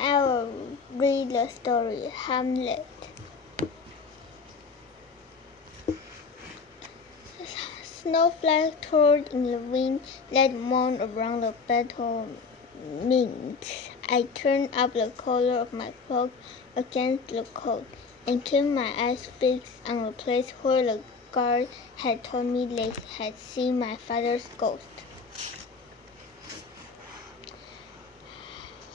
I will read the story Hamlet. Snowflake twirled in the wind, let moan around the battlements. I turned up the collar of my cloak against the cold, and kept my eyes fixed on the place where the guard had told me they had seen my father's ghost.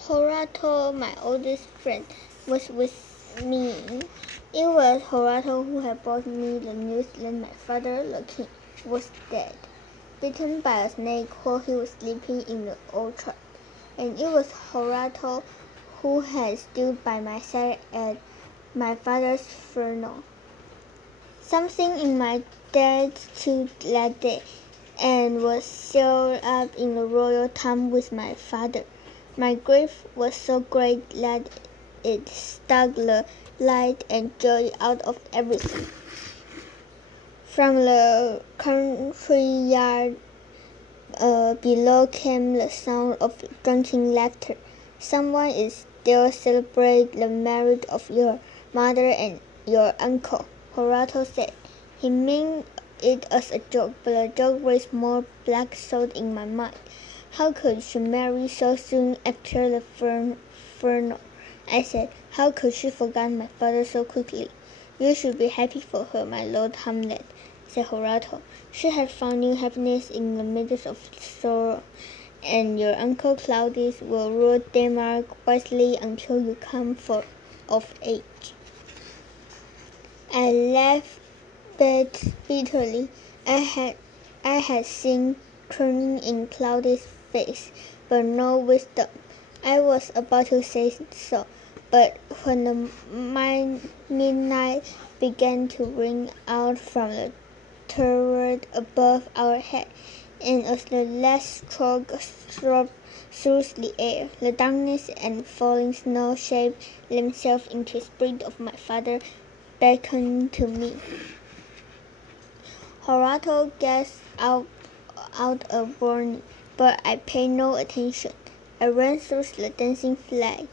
Horatio, my oldest friend, was with me. It was Horatio who had brought me the news that my father, the king, was dead, bitten by a snake while he was sleeping in the orchard. And it was Horatio who had stood by my side at my father's funeral. Something in my dad too that day, and was sealed up in the royal tomb with my father. My grief was so great that it sucked the light and joy out of everything. From the country yard below came the sound of drunken laughter. Someone is still celebrating the marriage of your mother and your uncle, Horatio said. He meant it as a joke, but the joke raised more black salt in my mind. How could she marry so soon after the funeral? I said. How could she forget my father so quickly? You should be happy for her, my Lord Hamlet, said Horatio. She has found new happiness in the midst of sorrow, and your uncle Claudius will rule Denmark wisely until you come of age. I laughed bitterly. I had seen turning in Claudius' face, but no wisdom. I was about to say so, but when the midnight began to ring out from the turret above our head, and as the last stroke throbbed through the air, the darkness and falling snow shaped themselves into the spirit of my father beckoned to me. Horatio gasped out a warning, but I paid no attention. I ran through the dancing flags.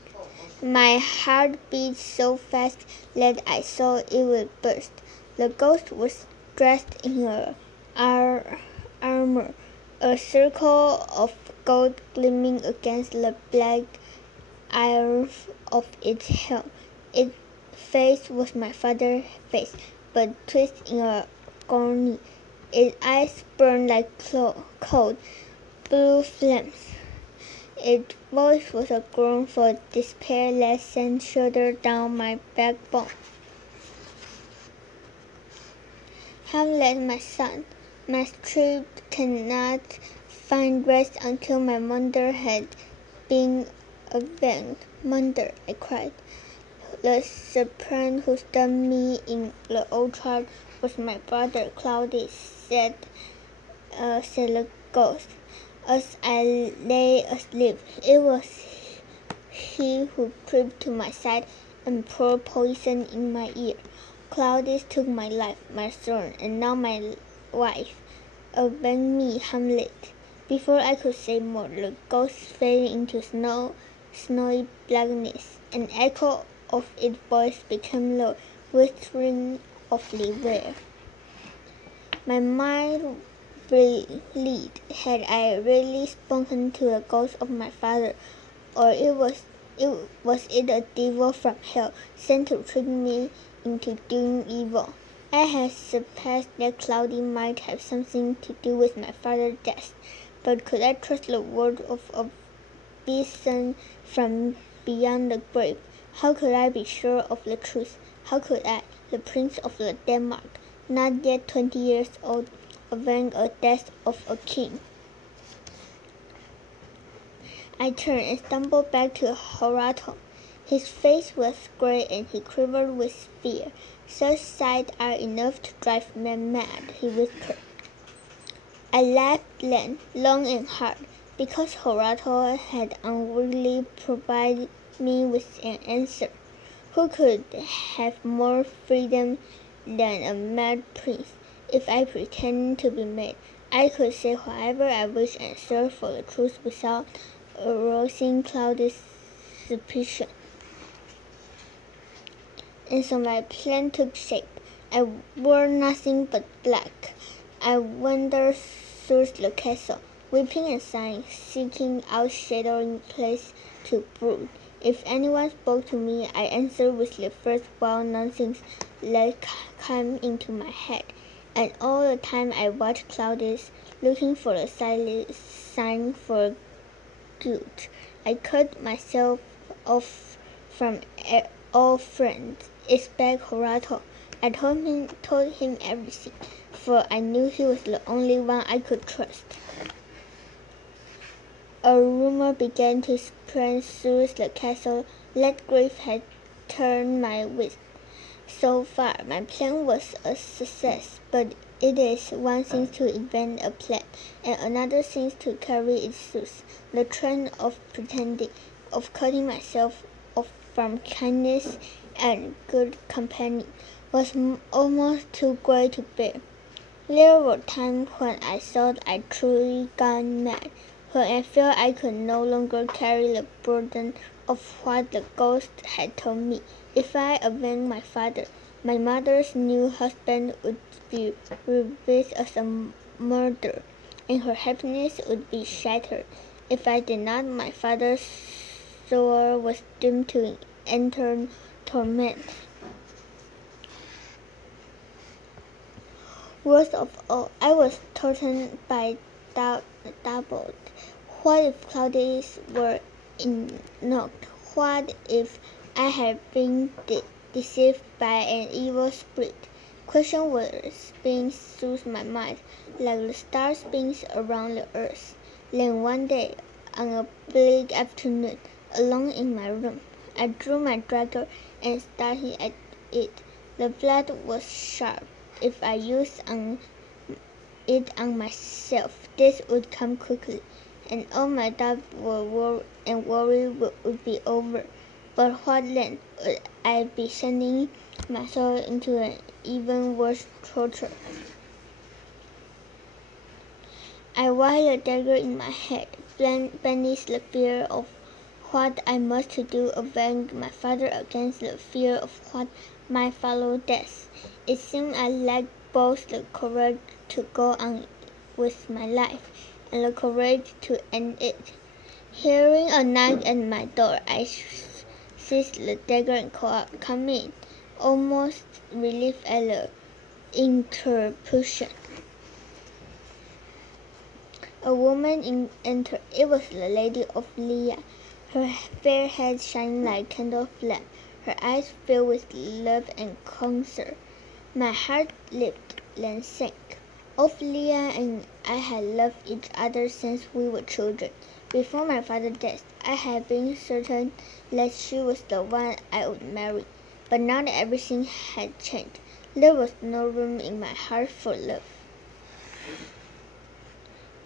My heart beat so fast that I thought it would burst. The ghost was dressed in her armor, a circle of gold gleaming against the black iron of its helm. Its face was my father's face, but twisted in a agony. Its eyes burned like cold blue flames. Its voice was a groan for despair that sent shudder down my backbone. Hamlet, my son, my strength cannot find rest until my mother had been avenged. Mother, I cried. The serpent who stung me in the orchard was my brother Claudius, said the ghost. As I lay asleep, it was he who crept to my side and poured poison in my ear. Claudius took my life, my throne, and now my wife. Avenge me, Hamlet. Before I could say more, the ghost faded into snowy blackness. An echo of its voice became the whispering of the air. My mind believed, had I really spoken to the ghost of my father, or was it a devil from hell sent to trick me into doing evil? I had supposed that Claudius might have something to do with my father's death, but could I trust the word of a being from beyond the grave? How could I be sure of the truth? How could I, the Prince of the Denmark, not yet 20 years old, avenge the death of a king? I turned and stumbled back to Horatio. His face was grey and he quivered with fear. Such sights are enough to drive men mad, he whispered. I laughed then, long and hard, because Horatio had unwillingly provided me with an answer. Who could have more freedom than a mad prince? If I pretended to be mad, I could say whatever I wished and search for the truth without arousing Claudius' suspicion. And so my plan took shape. I wore nothing but black. I wandered through the castle, weeping and sighing, seeking out shadowing place to brood. If anyone spoke to me, I answered with the first wild nonsense that came into my head. And all the time I watched Claudius, looking for a sign for good. I cut myself off from all friends, except Horatio. I told him everything, for I knew he was the only one I could trust. A rumor began to spread through the castle that grief had turned my wits. So far, my plan was a success, but it is one thing to invent a plan, and another thing to carry it through. The trend of pretending, of cutting myself off from kindness and good company, was almost too great to bear. There were times when I thought I'd truly gone mad, when I felt I could no longer carry the burden of what the ghost had told me. If I avenged my father, my mother's new husband would be revealed as a murderer, and her happiness would be shattered. If I did not, my father's soul was doomed to eternal torment. Worst of all, I was tortured by doubt. What if Claudius were knocked? What if I had been deceived by an evil spirit? Question was spinning through my mind, like the stars spin around the earth. Then one day, on a bleak afternoon, alone in my room, I drew my dagger and started at it. The blade was sharp. If I used it on myself, this would come quickly, and all my doubt and worry would be over. But what then? Would I be sending my soul into an even worse torture? I wired the dagger in my head, banished the fear of what I must do, avenge my father against the fear of what might follow death. It seemed I lacked both the courage to go on with my life and the courage to end it. Hearing a knock at my door, I seized the dagger and called out, "Come in," almost relieved at the interruption. A woman entered. It was the Lady Ophelia, her fair head shining like candle flame, her eyes filled with love and concern. My heart leaped, then sank. Ophelia and I had loved each other since we were children. Before my father's death, I had been certain that she was the one I would marry. But now that everything had changed, there was no room in my heart for love.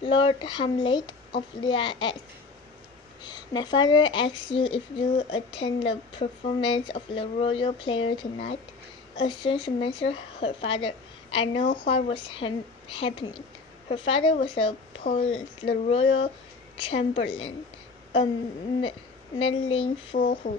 "Lord Hamlet," Ophelia asked, "my father asks you if you attend the performance of the royal play tonight." As soon as she mentioned her father, I knew what was happening. Her father was the royal chamberlain, a meddling fool who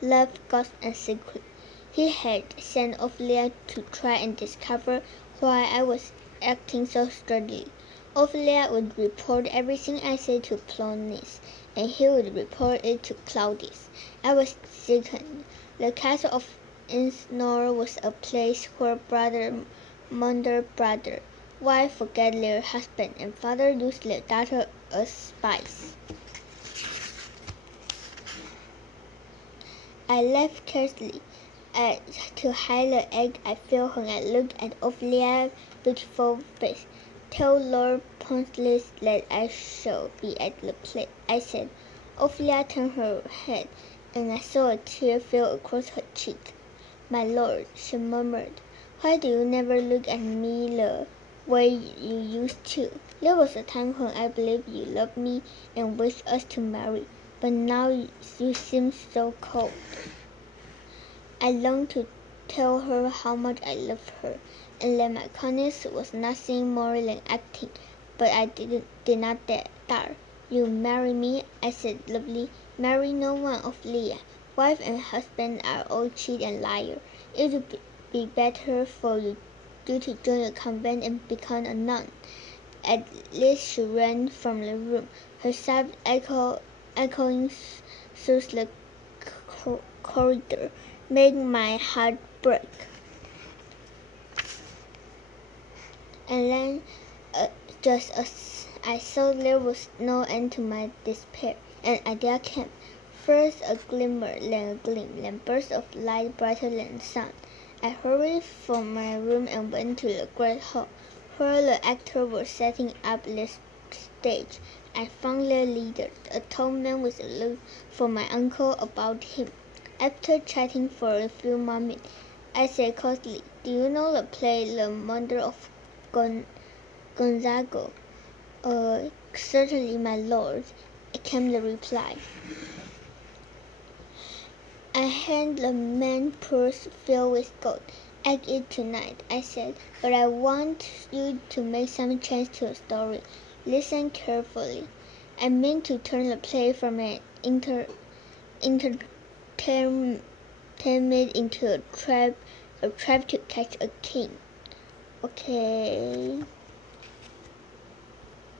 loved gossip and secret. He had sent Ophelia to try and discover why I was acting so sturdily. Ophelia would report everything I said to Polonius, and he would report it to Claudius. I was sickened. The castle of Ensnor was a place where brother murdered brother, wife forget their husband, and father used their daughter as spies. I laughed carelessly to hide the ache I felt when I looked at Ophelia's beautiful face. "Tell Lord Pontius that I shall be at the play," I said. Ophelia turned her head, and I saw a tear fill across her cheek. "My lord," she murmured, "why do you never look at me the way you used to? There was a time when I believed you loved me and wished us to marry, but now you seem so cold." I longed to tell her how much I loved her, and that my kindness was nothing more than acting, but I did not dare. "You marry me," I said lovely, Marry no one of Leah. Wife and husband are all cheat and liar. It would be better for you to join a convent and become a nun. At least she ran from the room, her sobs echoing through the corridor, made my heart break. And then, just as I thought there was no end to my despair, an idea came. First a glimmer, then a gleam, then burst of light brighter than the sun. I hurried from my room and went to the great hall, where the actors were setting up the stage. I found their leader, a tall man with a look for my uncle about him. After chatting for a few moments, I said coldly, "Do you know the play The Murder of Gonzago?" Certainly, my lord," came the reply. I handed the man purse filled with gold. "Act it tonight," I said, "but I want you to make some change to the story. Listen carefully. I mean to turn the play from an entertainment into a trap to catch a king." Okay.